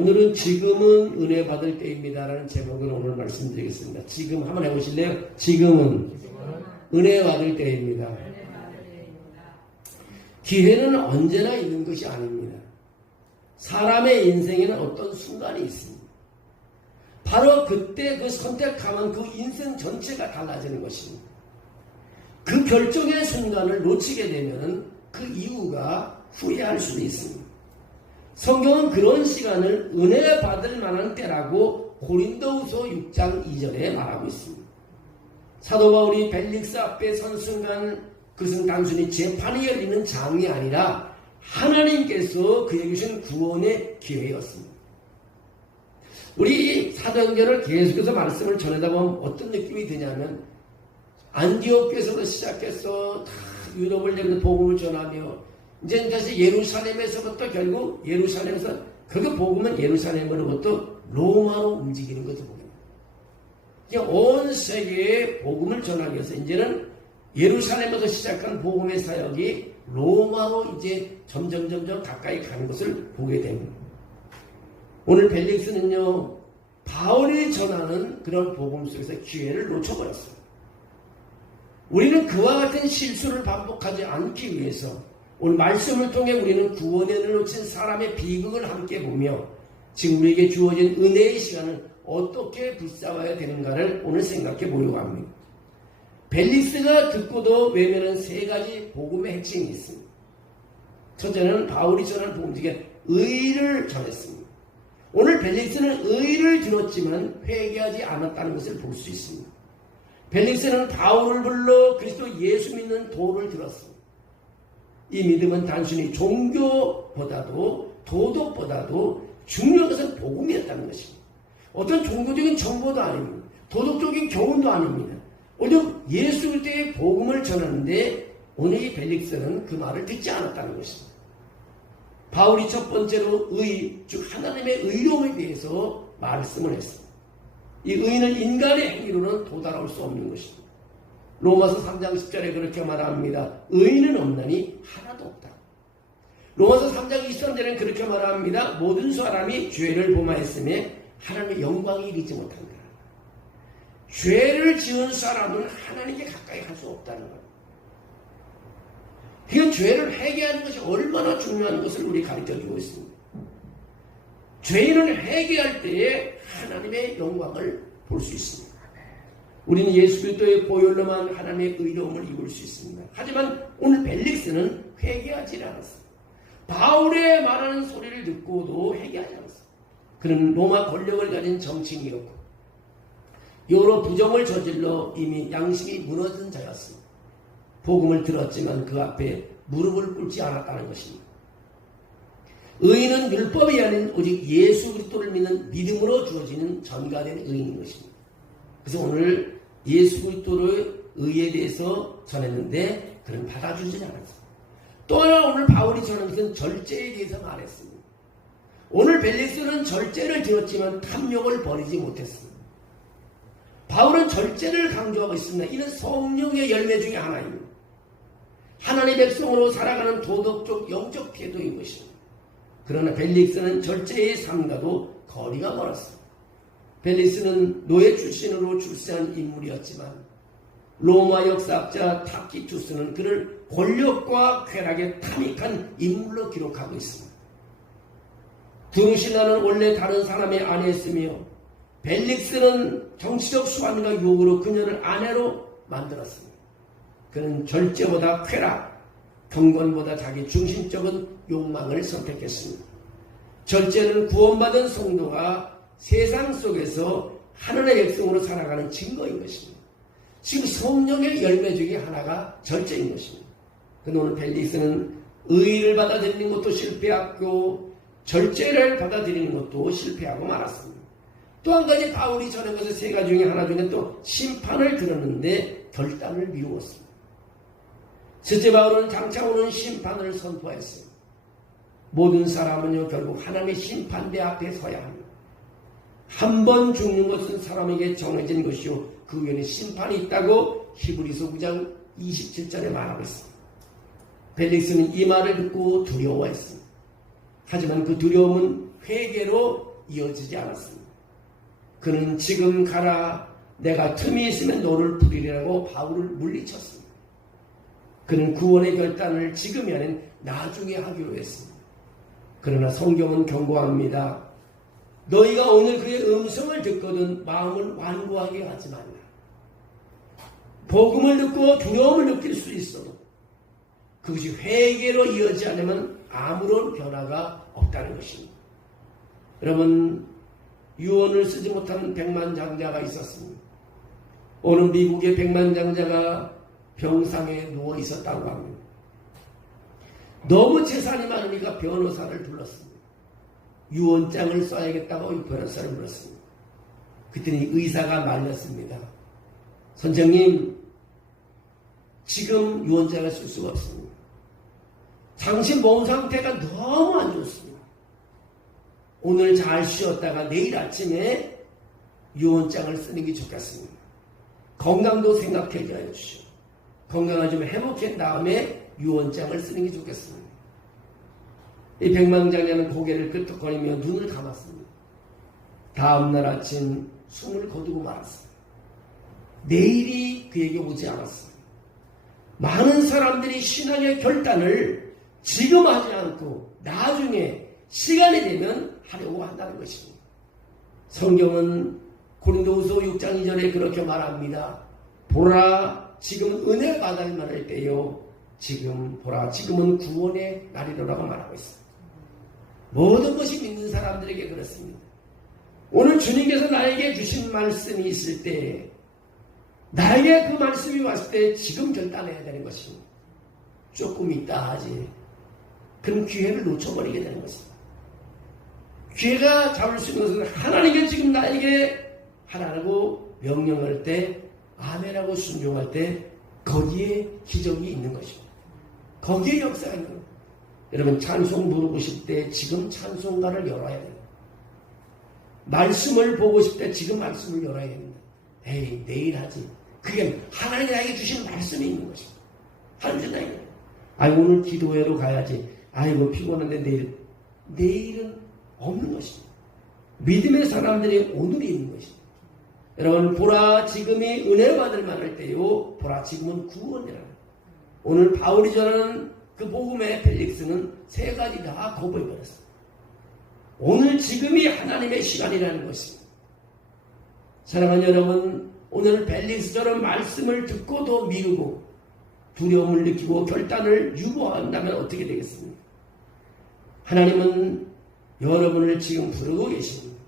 오늘은 지금은 은혜 받을 때입니다라는 제목으로 오늘 말씀드리겠습니다. 지금 한번 해보실래요? 지금은 은혜 받을 때입니다. 기회는 언제나 있는 것이 아닙니다. 사람의 인생에는 어떤 순간이 있습니다. 바로 그때 그 선택하면 그 인생 전체가 달라지는 것입니다. 그 결정의 순간을 놓치게 되면 그 이유가 후회할 수도 있습니다. 성경은 그런 시간을 은혜 받을 만한 때라고 고린도후서 6장 2절에 말하고 있습니다. 사도 바울이 벨릭스 앞에 선 순간 그것은 단순히 재판이 열리는 장이 아니라 하나님께서 그에게 주신 구원의 기회였습니다. 우리 사도행전을 계속해서 말씀을 전하다 보면 어떤 느낌이 드냐면 안디옥에서부터 시작해서 다 유럽을 내면서 복음을 전하며 이제 다시 예루살렘에서부터 결국 예루살렘에서 그렇게 복음은 예루살렘으로부터 로마로 움직이는 것을 보게 됩니다. 온 세계에 복음을 전하기 위해서 이제는 예루살렘에서 시작한 복음의 사역이 로마로 이제 점점 가까이 가는 것을 보게 됩니다. 오늘 벨릭스는요, 바울이 전하는 그런 복음 속에서 기회를 놓쳐버렸어요. 우리는 그와 같은 실수를 반복하지 않기 위해서 오늘 말씀을 통해 우리는 구원의 은혜를 놓친 사람의 비극을 함께 보며 지금 우리에게 주어진 은혜의 시간을 어떻게 불사와야 되는가를 오늘 생각해 보려고 합니다. 벨릭스가 듣고도 외면한 세 가지 복음의 핵심이 있습니다. 첫째는 바울이 전한 복음 중에 의를 전했습니다. 오늘 벨릭스는 의를 들었지만 회개하지 않았다는 것을 볼 수 있습니다. 벨릭스는 바울을 불러 그리스도 예수 믿는 도를 들었습니다. 이 믿음은 단순히 종교보다도 도덕보다도 중요한 것은 복음이었다는 것입니다. 어떤 종교적인 정보도 아닙니다. 도덕적인 교훈도 아닙니다. 오히려 예수 그리스도의 복음을 전하는데 오늘 이 벨릭스는 그 말을 듣지 않았다는 것입니다. 바울이 첫 번째로 의, 즉 하나님의 의로움에 대해서 말씀을 했습니다. 이 의는 인간의 행위로는 도달할 수 없는 것입니다. 로마서 3장 10절에 그렇게 말합니다. 의인은 없나니 하나도 없다. 로마서 3장 23절에는 그렇게 말합니다. 모든 사람이 죄를 범하였음에 하나님의 영광이 이르지 못한다. 죄를 지은 사람은 하나님께 가까이 갈 수 없다는 것. 그 죄를 회개하는 것이 얼마나 중요한 것을 우리 가르쳐주고 있습니다. 죄인은 회개할 때에 하나님의 영광을 볼 수 있습니다. 우리는 예수 그리스도의 보혈로만 하나님의 의로움을 입을 수 있습니다. 하지만 오늘 벨릭스는 회개하지 않았어요. 바울의 말하는 소리를 듣고도 회개하지 않았어요. 그는 로마 권력을 가진 정치인이었고 여러 부정을 저질러 이미 양심이 무너진 자였습니다. 복음을 들었지만 그 앞에 무릎을 꿇지 않았다는 것입니다. 의인은 율법이 아닌 오직 예수 그리스도를 믿는 믿음으로 주어지는 전가된 의인인 것입니다. 그래서 오늘 예수 그리스도의 의에 대해서 전했는데 그는 받아주지 않았습니다. 또 하나 오늘 바울이 전한 것은 절제에 대해서 말했습니다. 오늘 벨릭스는 절제를 들었지만 탐욕을 버리지 못했습니다. 바울은 절제를 강조하고 있습니다. 이는 성령의 열매 중에 하나입니다. 하나님의 백성으로 살아가는 도덕적 영적 태도인 것입니다. 그러나 벨릭스는 절제의 삶과도 거리가 멀었습니다. 벨릭스는 노예 출신으로 출세한 인물이었지만 로마 역사학자 타키투스는 그를 권력과 쾌락에 탐닉한 인물로 기록하고 있습니다. 드루실라는 원래 다른 사람의 아내였으며 벨릭스는 정치적 수완과 유혹으로 그녀를 아내로 만들었습니다. 그는 절제보다 쾌락, 경건보다 자기 중심적인 욕망을 선택했습니다. 절제는 구원받은 성도가 세상 속에서 하나님의 백성으로 살아가는 증거인 것입니다. 지금 성령의 열매 중에 하나가 절제인 것입니다. 그런데 오늘 벨릭스는 의를 받아들이는 것도 실패하고 절제를 받아들이는 것도 실패하고 말았습니다. 또 한 가지 바울이 전한 것의 세 가지 중에 하나 중에 또 심판을 들었는데 결단을 미루었습니다. 첫째 바울은 장차 오는 심판을 선포했습니다. 모든 사람은요 결국 하나님의 심판대 앞에 서야 합니다. 한 번 죽는 것은 사람에게 정해진 것이요 그 위에는 심판이 있다고 히브리서 9장 27절에 말하고 있습니다. 벨릭스는 이 말을 듣고 두려워했습니다. 하지만 그 두려움은 회개로 이어지지 않았습니다. 그는 지금 가라, 내가 틈이 있으면 너를 부리리라고 바울을 물리쳤습니다. 그는 구원의 결단을 지금이 아닌 나중에 하기로 했습니다. 그러나 성경은 경고합니다. 너희가 오늘 그의 음성을 듣거든 마음을 완고하게 하지 말라. 복음을 듣고 두려움을 느낄 수 있어도 그것이 회개로 이어지지 않으면 아무런 변화가 없다는 것입니다. 여러분, 유언을 쓰지 못하는 백만장자가 있었습니다. 어느 미국의 백만장자가 병상에 누워 있었다고 합니다. 너무 재산이 많으니까 변호사를 불렀습니다. 유언장을 써야겠다고 변호사를 불렀습니다. 그랬더니 의사가 말렸습니다. 선생님, 지금 유언장을 쓸 수가 없습니다. 당신 몸 상태가 너무 안 좋습니다. 오늘 잘 쉬었다가 내일 아침에 유언장을 쓰는 게 좋겠습니다. 건강도 생각해 줘 주시오. 건강을 좀 회복한 다음에 유언장을 쓰는 게 좋겠습니다. 이 백만장자는 고개를 끄덕거리며 눈을 감았습니다. 다음날 아침 숨을 거두고 말았습니다. 내일이 그에게 오지 않았습니다. 많은 사람들이 신앙의 결단을 지금 하지 않고 나중에 시간이 되면 하려고 한다는 것입니다. 성경은 고린도후서 6장 2절에 그렇게 말합니다. 보라, 지금 은혜 받을 만할 때요. 지금 보라, 지금은 구원의 날이라고 말하고 있습니다. 모든 것이 믿는 사람들에게 그렇습니다. 오늘 주님께서 나에게 주신 말씀이 있을 때, 나에게 그 말씀이 왔을 때 지금 결단해야 되는 것입니다. 조금 있다 하지. 그럼 기회를 놓쳐버리게 되는 것입니다. 기회가 잡을 수 있는 것은 하나님께 지금 나에게 하라고 명령할 때, 아멘하고 순종할 때 거기에 기적이 있는 것입니다. 거기에 역사가 있는 겁니다. 여러분, 찬송 부르고 싶을 때 지금 찬송가를 열어야 됩니다. 말씀을 보고 싶을 때 지금 말씀을 열어야 됩니다. 에이, 내일 하지. 그게 하나님이 나에게 주신 말씀이 있는 것입니다. 하나님 나에게. 오늘 기도회로 가야지. 아이고, 피곤한데 내일은 없는 것입니다. 믿음의 사람들이 오늘이 있는 것입니다. 여러분, 보라, 지금이 은혜 받을 만할 때요. 보라, 지금은 구원이라. 오늘 바울이 전하는 그 복음의 벨릭스는 세 가지 다 거부해버렸습니다. 오늘 지금이 하나님의 시간이라는 것입니다. 사랑하는 여러분, 오늘 벨릭스처럼 말씀을 듣고도 미루고 두려움을 느끼고 결단을 유보한다면 어떻게 되겠습니까? 하나님은 여러분을 지금 부르고 계십니다.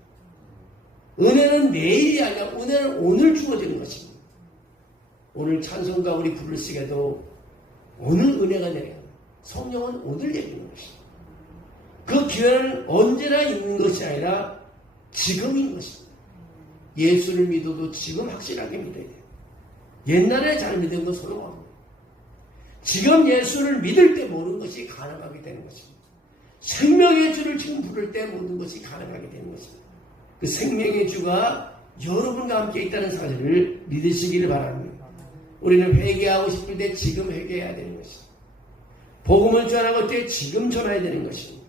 은혜는 내일이 아니라 은혜는 오늘 주어지는 것입니다. 오늘 찬송가 우리 부를 시게도 오늘 은혜가 내려요. 성령은 오늘 내리는 것입니다. 그 기회는 언제나 있는 것이 아니라 지금 있는 것입니다. 예수를 믿어도 지금 확실하게 믿어야 돼요. 옛날에 잘 믿은 건 소용없습니다. 지금 예수를 믿을 때 모든 것이 가능하게 되는 것입니다. 생명의 주를 지금 부를 때 모든 것이 가능하게 되는 것입니다. 그 생명의 주가 여러분과 함께 있다는 사실을 믿으시기를 바랍니다. 우리는 회개하고 싶을 때 지금 회개해야 되는 것입니다. 복음을 전하고 때 지금 전해야 되는 것입니다.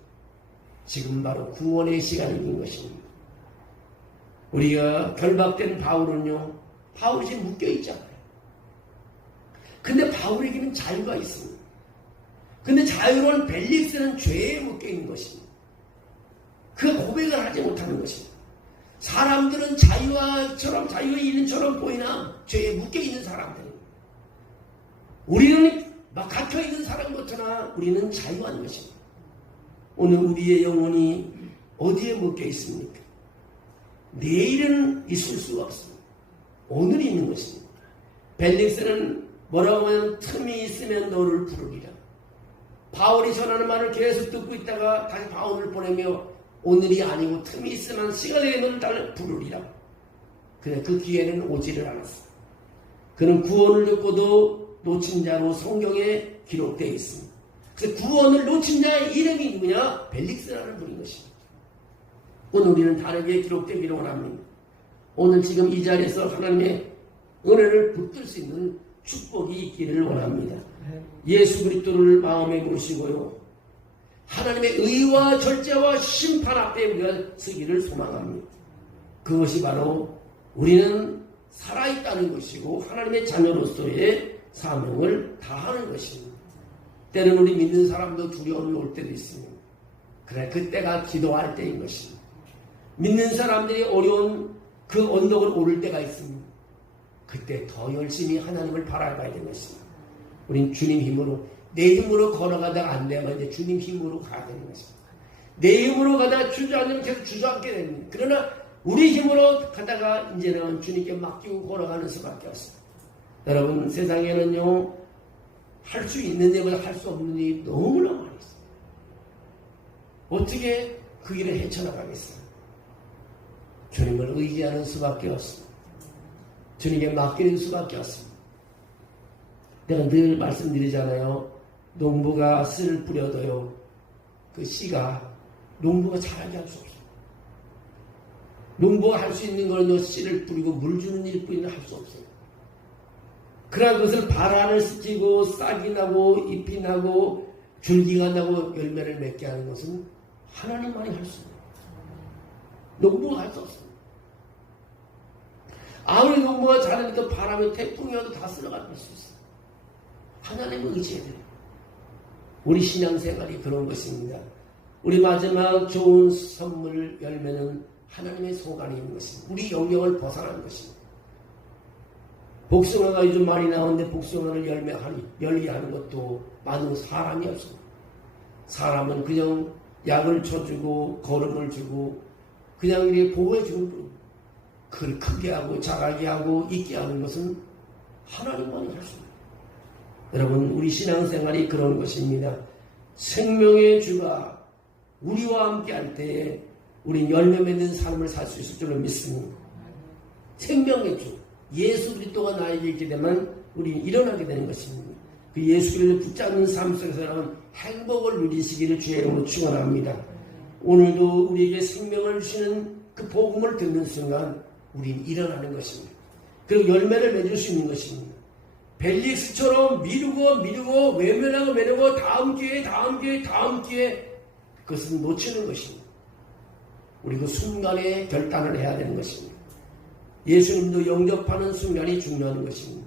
지금 바로 구원의 시간이 있는 것입니다. 우리가 결박된 바울은요, 바울이 지금 묶여있잖아요. 근데 바울에게는 자유가 있습니다. 근데 자유로운 벨릭스는 죄에 묶여있는 것입니다. 그 고백을 하지 못하는 것입니다. 사람들은 자유가 있는 처럼 보이나 죄에 묶여있는 사람들입니다. 우리는 막 갇혀있는 사람 같으나 우리는 자유한 것입니다. 오늘 우리의 영혼이 어디에 묶여있습니까? 내일은 있을 수가 없습니다. 오늘이 있는 것입니다. 벨릭스는 뭐라고 하면 틈이 있으면 너를 부르리라. 바울이 전하는 말을 계속 듣고 있다가 다시 바울을 보내며 오늘이 아니고 틈이 있으면 시간이 되면 나를 부르리라. 그래, 그 기회는 오지를 않았어. 그는 구원을 듣고도 놓친 자로 성경에 기록되어 있습니다. 그래서 구원을 놓친 자의 이름이 누구냐? 벨릭스라는 분인 것입니다. 오늘 우리는 다르게 기록되기를 원합니다. 오늘 지금 이 자리에서 하나님의 은혜를 붙들 수 있는 축복이 있기를 원합니다. 예수 그리스도를 마음에 모시고요. 하나님의 의와 절제와 심판 앞에 우리가 서기를 소망합니다. 그것이 바로 우리는 살아있다는 것이고 하나님의 자녀로서의 사명을 다하는 것입니다. 때는 우리 믿는 사람도 두려움이 올 때도 있습니다. 그래, 그때가 기도할 때인 것입니다. 믿는 사람들이 어려운 그 언덕을 오를 때가 있습니다. 그때 더 열심히 하나님을 바라봐야 되는 것입니다. 우린 주님 힘으로, 내 힘으로 걸어가다가 안 되면 이제 주님 힘으로 가야 되는 것입니다. 내 힘으로 가다가 주저앉으면 계속 주저앉게 됩니다. 그러나 우리 힘으로 가다가 이제는 주님께 맡기고 걸어가는 수밖에 없습니다. 여러분, 세상에는요, 할 수 있는 일보다 할 수 없는 일이 너무나 많이 있습니다. 어떻게 그 일을 헤쳐나가겠어요? 주님을 의지하는 수밖에 없습니다. 주님께 맡기는 수밖에 없습니다. 내가 늘 말씀드리잖아요. 농부가 씨를 뿌려도요, 그 씨가 농부가 자라게 할 수 없어요. 농부가 할 수 있는 거는요, 씨를 뿌리고 물 주는 일뿐이나 할 수 없어요. 그러한 것을 발안을 시키고 싹이 나고 잎이 나고 줄기가 나고 열매를 맺게 하는 것은 하나님만이 할 수 있어요. 농부가 할 수 없어요. 아무리 농부가 잘해도 바람에 태풍이 와도 다 쓸어갈 수 있어요. 하나님을 의지해야 돼요. 우리 신앙생활이 그런 것입니다. 우리 마지막 좋은 선물 열매는 하나님의 소관이 있는 것입니다. 우리 영역을 벗어나는 것입니다. 복숭아가 요즘 많이 나오는데 복숭아를 열리하는 것도 많은 사람이 없습니다. 사람은 그냥 약을 쳐주고 거름을 주고 그냥 이렇게 보호해주는 거예요. 그걸 크게 하고 자라게 하고 있게 하는 것은 하나님만이 할 수 있습니다. 여러분, 우리 신앙생활이 그런 것입니다. 생명의 주가 우리와 함께 할 때에 우린 열매 맺는 삶을 살 수 있을 줄로 믿습니다. 생명의 주 예수 그리스도가 나에게 있게 되면 우리는 일어나게 되는 것입니다. 그 예수 그리스도를 붙잡는 삶 속에서 여러분 행복을 누리시기를 주의 이름으로 축원합니다. 오늘도 우리에게 생명을 주시는 그 복음을 듣는 순간 우리는 일어나는 것입니다. 그리고 열매를 맺을 수 있는 것입니다. 벨릭스처럼 미루고 외면하고 다음 기회에 그것은 놓치는 것입니다. 우리 그 순간에 결단을 해야 되는 것입니다. 예수님도 영접하는 순간이 중요한 것입니다.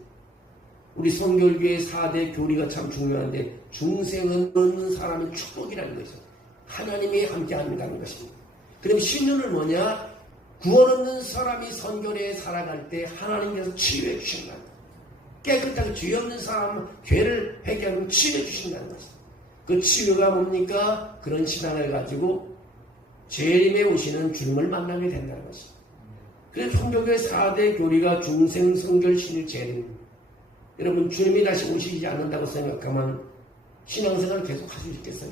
우리 성결교회 4대 교리가 참 중요한데 중생은 얻는 사람의 축복이라는 것이죠. 하나님이 함께 한다는 것입니다. 그럼 신유는 뭐냐? 구원 얻는 사람이 성결에 살아갈 때 하나님께서 치유해 주신다. 깨끗하게 죄 없는 사람 죄를 회개하면 치유해 주신다는 것입니다. 그 치유가 뭡니까? 그런 신앙을 가지고 재림에 오시는 주님을 만나게 된다는 것입니다. 그래서 성경의 4대 교리가 중생, 성결, 신유, 재림. 여러분, 주님이 다시 오시지 않는다고 생각하면 신앙생활을 계속 할 수 있겠어요?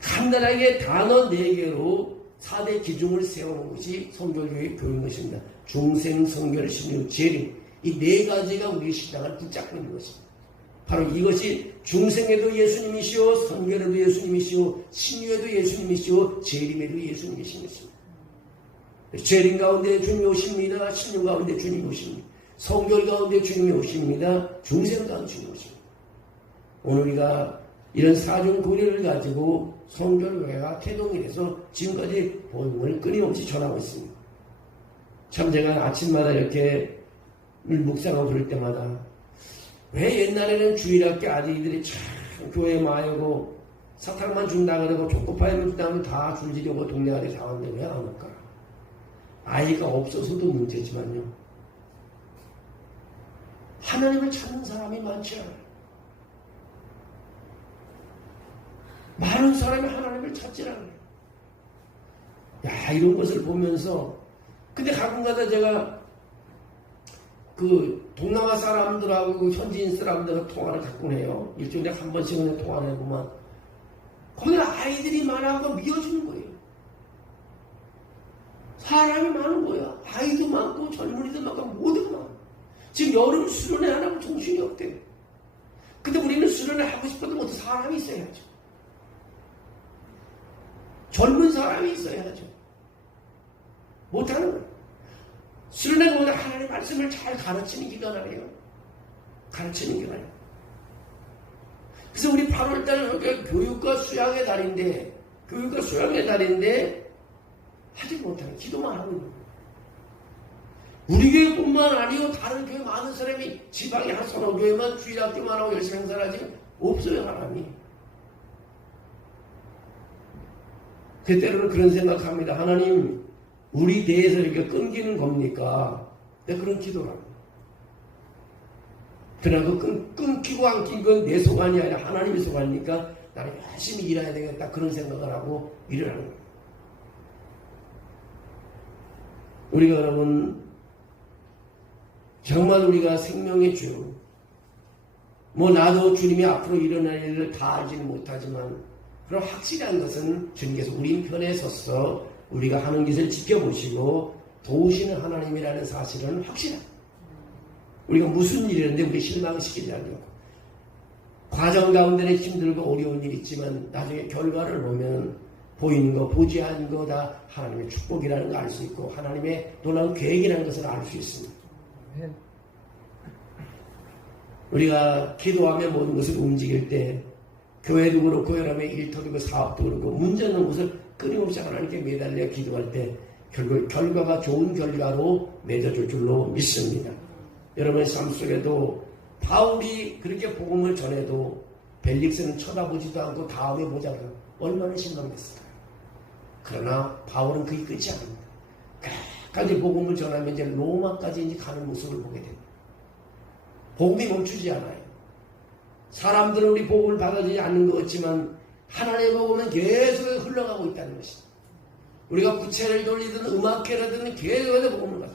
간단하게 단어 4개로 4대 기준을 세우는 것이 성결교의 교육인 것입니다. 중생, 성결, 신유, 재림. 이 4가지가 우리의 신앙을 붙잡고 있는 것입니다. 바로 이것이 중생에도 예수님이시오, 성결에도 예수님이시오, 신유에도 예수님이시오, 재림에도 예수님이신 것입니다. 재림 가운데 주님이 오십니다. 신유 가운데 주님이 오십니다. 성결 가운데 주님이 오십니다. 중생 가운데 주님이 오십니다. 오늘 우리가 이런 사중 고리를 가지고 성결교회가 태동이 돼서 지금까지 복음을 끊임없이 전하고 있습니다. 참 제가 아침마다 이렇게 묵상하고 그럴 때마다 왜 옛날에는 주일학교 아들들이 참 교회에 많이 오고 사탕만 준다 그러고 초코파이만 준다 하면 다 줄지려고 동네 아들 사왔는데 왜 안 올까? 아이가 없어서도 문제지만요. 하나님을 찾는 사람이 많지 않아요. 많은 사람이 하나님을 찾지 않아요. 야, 이런 것을 보면서 근데 가끔가다 제가 그 동남아 사람들하고 그 현지인 사람들하고 통화를 자꾸 해요. 일주일에 한 번씩은 통화를 해보면 거기는 아이들이 많아서 미워지는 거예요. 사람이 많은 거예요. 아이도 많고 젊은이도 많고 모두가 많고. 지금 여름 수련회 안 하면 정신이 없대요. 근데 우리는 수련회 하고 싶어도 못해. 사람이 있어야죠. 젊은 사람이 있어야죠. 못하는 거예요. 수련회가 오늘 하나님의 말씀을 잘 가르치는 기관 아니에요. 가르치는 기관이에요. 그래서 우리 8월달은 교육과 수양의 달인데 하지 못하는 기도만 하고 있는 거예요. 우리 교회뿐만 아니고 다른 교회 많은 사람이 지방에 한 서너 교회만 주일학교만 하고 열심히 행사하지 없어요, 사람이. 그때로는 그런 생각합니다. 하나님, 우리 대에서 이렇게 끊기는 겁니까? 내가 그런 기도를 합니다. 그러나 그 끊기고 안 낀 건 내 소관이 아니라 하나님의 소관이니까 나는 열심히 일해야 되겠다. 그런 생각을 하고 일을 하는 거예요. 우리가 여러분, 정말 우리가 생명의 주, 나도 주님이 앞으로 일어날 일을 다 알지는 못하지만, 그럼 확실한 것은 주님께서 우리 편에 서서 우리가 하는 것을 지켜보시고 도우시는 하나님이라는 사실은 확실합니다. 우리가 무슨 일을 했는데 우리 실망시키지 않고, 과정 가운데는 힘들고 어려운 일이 있지만 나중에 결과를 보면 보이는 거, 보지 않은 거 다 하나님의 축복이라는 걸 알 수 있고 하나님의 놀라운 계획이라는 것을 알 수 있습니다. 우리가 기도하며 모든 것을 움직일 때 교회도 그렇고 여러분의 일터도 그렇고 사업도 그렇고 문제 없는 것을 끊임없이 하나님께 매달려 기도할 때 결국 결과가 좋은 결과로 맺어줄 줄로 믿습니다. 여러분의 삶 속에도 바울이 그렇게 복음을 전해도 벨릭스는 쳐다보지도 않고 다음에 보자고 얼마나 실망했을까요? 그러나 바울은 그게 끝이 아닙니다. 끝까지 복음을 전하면 이제 로마까지 이제 가는 모습을 보게 됩니다. 복음이 멈추지 않아요. 사람들은 우리 복음을 받아들이지 않는 것 같지만 하나님의 복음은 계속 흘러가고 있다는 것입니다. 우리가 부채를 돌리든 음악회를 듣는 계속해서 복음을 가서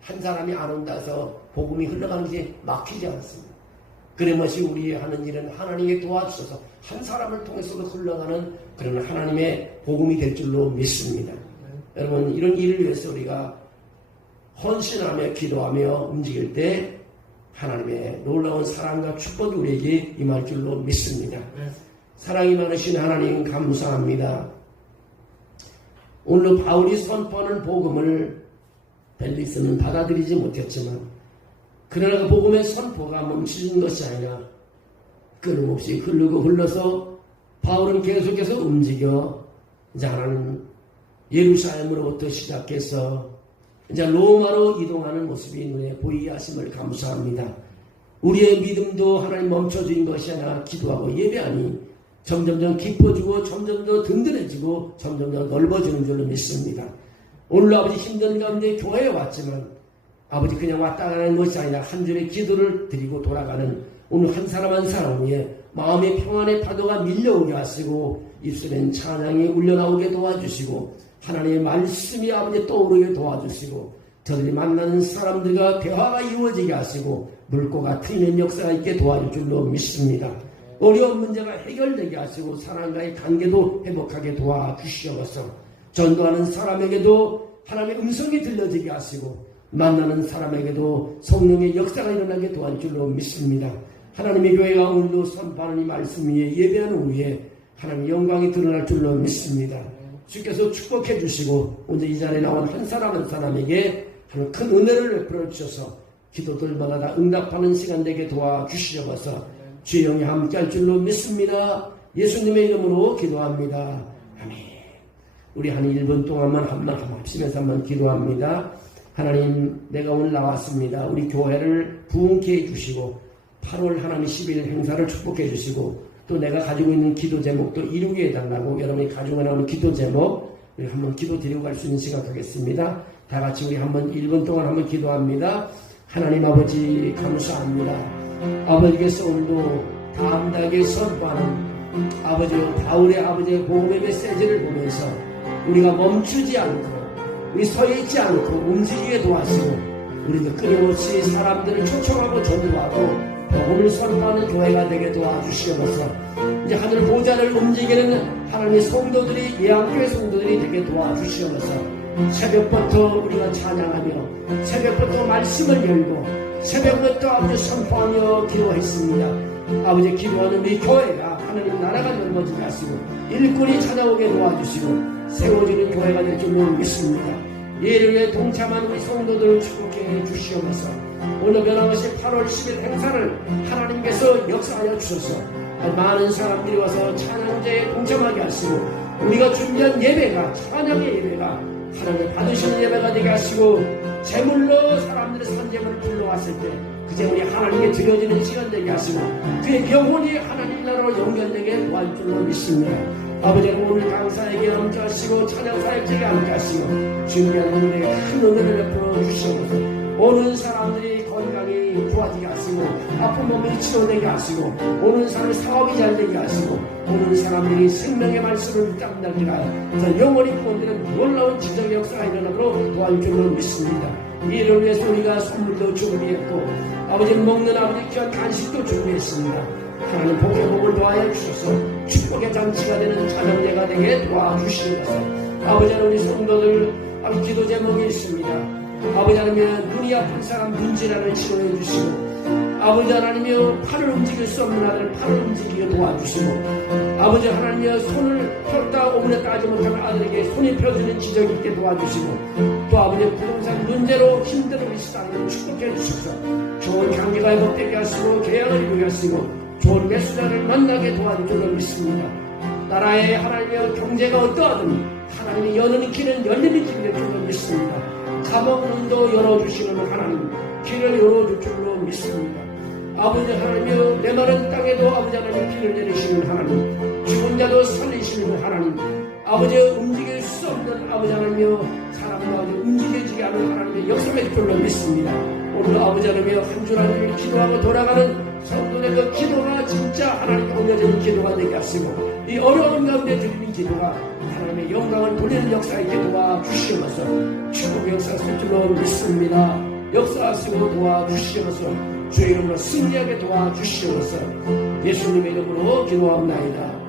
한 사람이 안 온다서 복음이 흘러가는 것이 막히지 않습니다. 그래머시 우리 하는 일은 하나님이 도와주셔서 한 사람을 통해서도 흘러가는 그런 하나님의 복음이 될 줄로 믿습니다. 여러분, 이런 일을 위해서 우리가 헌신하며 기도하며 움직일 때 하나님의 놀라운 사랑과 축복이 우리에게 임할 줄로 믿습니다. 사랑이 많으신 하나님 감사합니다. 오늘 바울이 선포하는 복음을 벨릭스는 받아들이지 못했지만 그러나 그 복음의 선포가 멈추는 것이 아니라 끊임없이 흐르고 흘러서 바울은 계속해서 움직여 이제 하나님 예루살렘으로부터 시작해서 이제 로마로 이동하는 모습이 눈에 보이게 하심을 감사합니다. 우리의 믿음도 하나님 멈춰진 것이 아니라 기도하고 예배하니 점점 깊어지고 점점 더 든든해지고 점점 더 넓어지는 줄로 믿습니다. 오늘 아버지 힘든 가운데 교회에 왔지만 아버지 그냥 왔다 가는 것이 아니라 한 줄의 기도를 드리고 돌아가는 오늘 한 사람 한 사람 위에 마음의 평안의 파도가 밀려오게 하시고 입술엔 찬양이 울려나오게 도와주시고 하나님의 말씀이 아버지 떠오르게 도와주시고 저들이 만나는 사람들과 대화가 이루어지게 하시고 물고가 트이는 역사가 있게 도와줄 줄로 믿습니다. 어려운 문제가 해결되게 하시고 사람과의 관계도 회복하게 도와주시옵소서. 전도하는 사람에게도 하나님의 음성이 들려지게 하시고 만나는 사람에게도 성령의 역사가 일어나게 도와줄 줄로 믿습니다. 하나님의 교회가 오늘도 선포하는 이 말씀 위에 예배하는 후에 하나님의 영광이 드러날 줄로 믿습니다. 주께서 축복해 주시고 오늘 이 자리에 나온 한 사람 한 사람에게 큰 은혜를 베풀어 주셔서 기도들마다 다 응답하는 시간 되게 도와주시옵소서. 주의 영이 함께 할 줄로 믿습니다. 예수님의 이름으로 기도합니다. 아멘. 우리 한 1분 동안만 한번 합심해서 한번 기도합니다. 하나님, 내가 오늘 나왔습니다. 우리 교회를 부흥케 해주시고 8월 하나님 10일 행사를 축복해 주시고 또 내가 가지고 있는 기도 제목도 이루게 해달라고 여러분이 가지고 나오는 기도 제목 우리 한번 기도 드리고 갈 수 있는 시간 하겠습니다. 다 같이 우리 한번 1분 동안 한번 기도합니다. 하나님 아버지 감사합니다. 아버지께서 오늘도 담대하게 선포하는 아버지와 바울의 아버지의 복음의 메시지를 보면서 우리가 멈추지 않고 우리 서 있지 않고 움직이게 도와주시고 우리도 끊임없이 사람들을 초청하고 전도하고 복음을 선포하는 교회가 되게 도와주시옵소서. 이제 하늘 보좌를 움직이는 하나님의 성도들이 예양교회 성도들이 되게 도와주시옵소서. 새벽부터 우리가 찬양하며 새벽부터 말씀을 열고 새벽부터 아버지 선포하며 기도했습니다. 아버지 기도하는 우리 교회가 하나님 나라가 넓어지게 하시고 일꾼이 찾아오게 도와주시고 세워지는 교회가 될 줄로 믿습니다. 예루에 동참한 우리 성도들을 축복해 주시옵소서. 오늘 변함없이 8월 10일 행사를 하나님께서 역사하여 주셔서 많은 사람들이 와서 찬양제에 동참하게 하시고 우리가 준비한 예배가 찬양의 예배가 하나님 받으시는 예배가 되게 하시고 제물로 사람들의 산재물을 불러왔을 때 그 제물이 하나님께 드려지는 시간 되게 하시고 그의 영혼이 하나님 나라로 연결되게 도와줄 줄로 믿습니다. 아버지 오늘 강사에게 함께하시고 찬양사역자에게 함께하시고 준비한 오늘의 큰 은혜를 베풀어 주시옵소서. 오는 사람들이 건강이 좋아지게 하시고 아픈 몸이 치료되게 하시고 오는 사람의 사업이 잘 되게 하시고 오는 사람들이 생명의 말씀을 붙잡게 하여 영원히 구원되는 놀라운 지적 역사가 일어나도록 도와줄 줄로 믿습니다. 이를 위해서 우리가 선물도 준비했고 아버지 먹는 아버지 귀한 간식도 준비했습니다. 하나님 복의 복을 도와여 주셔서 축복의 잔치가 되는 찬양제가 되게 도와주시옵소서. 아버지 우리 성도들 아버지 기도 제목이 있습니다. 아버지 하나님 눈이 아픈 사람 눈질환을 치료해 주시고 아버지 하나님이여 팔을 움직일 수 없는 아들 팔을 움직이게 도와주시고 아버지 하나님이여 손을 폈다 오븐에 따지 못하는 아들에게 손이 펴주는 지적이 있게 도와주시고 또 아버지 부동산 문제로 힘들어 있다는 축복해 주셔서 좋은 관계가 회복되게 하시고 계약을 이루게 하시고 좋은 매수자를 만나게 도와줄 줄로 믿습니다. 나라의 하나님이여 경제가 어떠하든 하나님이 여는 길은 열리는 길이 될 줄로 믿습니다. 자본문도 열어주시는 하나님 길을 열어줄 줄로 믿습니다. 아버지 하나님이여 내 마른 땅에도 아버지 하나님 비를 내리시는 하나님 죽은 자도 살리시는 하나님 아버지 움직일 수 없는 아버지 하나님이여 사람과 움직여지게 하는 하나님의 역사의 줄로 믿습니다. 오늘 아버지 하나님이여 한 줄 한 줄 기도하고 돌아가는 성도의 그 기도가 진짜 하나님께 올려지는 기도가 되게 하시고 이 어려운 가운데 드리는 기도가 하나님의 영광을 돌리는 역사에 도와주시면서 축복의 역사가 설 줄로 믿습니다. 역사하시고 도와주시면서 주의 이름으로 승리하게 도와주시면서 예수님의 이름으로 기도합니다.